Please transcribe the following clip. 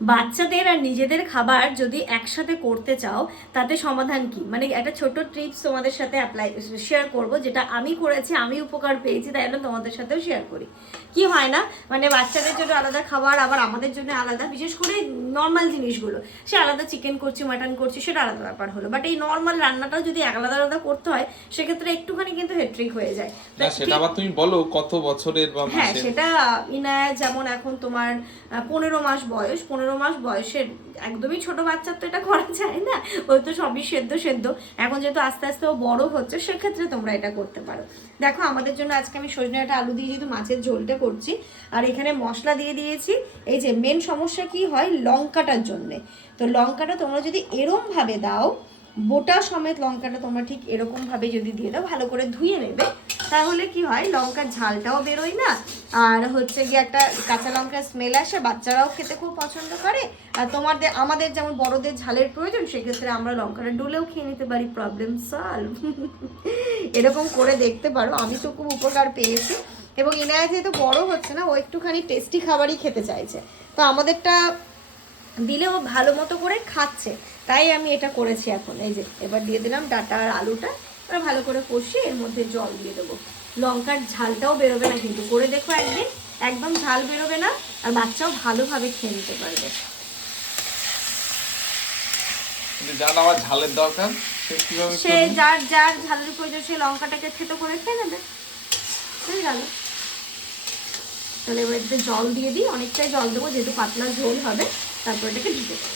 বাচ্চাদের আর নিজেদের খাবার যদি একসাথে করতে চাও তাতে সমাধান কি, মানে একটা ছোট টিপস তোমাদের সাথে শেয়ার করব, যেটা আমি করেছি, আমি উপকার পেয়েছি, তাই জন্য তোমাদের সাথেও শেয়ার করি। কি হয় না, মানে বাচ্চাদের জন্য আলাদা খাবার, আবার আমাদের জন্য আলাদা, বিশেষ করে নর্মাল জিনিসগুলো, সে আলাদা চিকেন করছি, মাটন করছি, সেটা আলাদা ব্যাপার হলো, বাট এই নর্মাল রান্নাটাও যদি আলাদা আলাদা করতে হয় সেক্ষেত্রে একটুখানি কিন্তু হেট্রিক হয়ে যায়। সেটা আবার তুমি বলো কত বছরের বা হ্যাঁ, মাসের? সেটা ইনায়া যেমন এখন তোমার 15 মাস বয়স, 15 মাস বয়সের একদমই ছোট বাচ্চার তো এটা করা যায় না, ওই তো সবই সেদ্ধ সেদ্ধ। এখন যেহেতু আস্তে আস্তে ও বড় হচ্ছে, সেক্ষেত্রে তোমরা এটা করতে পারো। দেখো আমাদের জন্য আজকে আমি সজনে ডাঁটা আলু দিয়ে যেহেতু মাছের ঝোলটা করছি, আর এখানে মশলা দিয়ে দিয়েছি। এই যে মেন সমস্যা কি হয় লঙ্কাটার জন্যে, তো লঙ্কাটা তোমরা যদি এরমভাবে দাও, বোটা সমেত লঙ্কাটা তোমরা ঠিক এরকমভাবে যদি দিয়ে দাও, ভালো করে ধুয়ে নেবে, তাহলে কি হয় লঙ্কার ঝালটাও বেরোয় না, আর হচ্ছে গিয়ে একটা কাঁচা লঙ্কার স্মেল আসে, বাচ্চারাও খেতে খুব পছন্দ করে। আর তোমাদের আমাদের যেমন বড়দের ঝালের প্রয়োজন, সেক্ষেত্রে আমরা লঙ্কাটা ডুলেও খেয়ে নিতে পারি, প্রবলেম সলভ। এরকম করে দেখতে পারো, আমি তো খুব উপকার পেয়েছি। এবং ইনায়া যেহেতু বড় হচ্ছে না, ও একটুখানি টেস্টি খাবারই খেতে চাইছে, তো আমাদেরটা দিলে ও ভালো মতো করে খাচ্ছে, তাই আমি এটা করেছি। এখন এই যে এবার দিয়ে দিলাম ডাঁটা আর আলুটা, এবার ভালো করে কষিয়ে এর মধ্যে জল দিয়ে দেবো। লঙ্কার ঝালটাও বেরোবে না কিন্তু, করে দেখো একদিন, একদম ঝাল বেরোবে না, আর বাচ্চাও ভালোভাবে খেয়ে নিতে পারবে। যার আবার ঝালের দরকার সে কিভাবে সে করবে? যার যার ঝালের প্রয়োজন সে লঙ্কাটাকে থেতো করে খেয়ে নেবে, হয়ে গেল। তাহলে এবার এতে জল দিয়ে দিই, অনেকটাই জল দেবো যেহেতু পাতলা ঝোল হবে, তারপর এটাকে ঢেকে দেবো।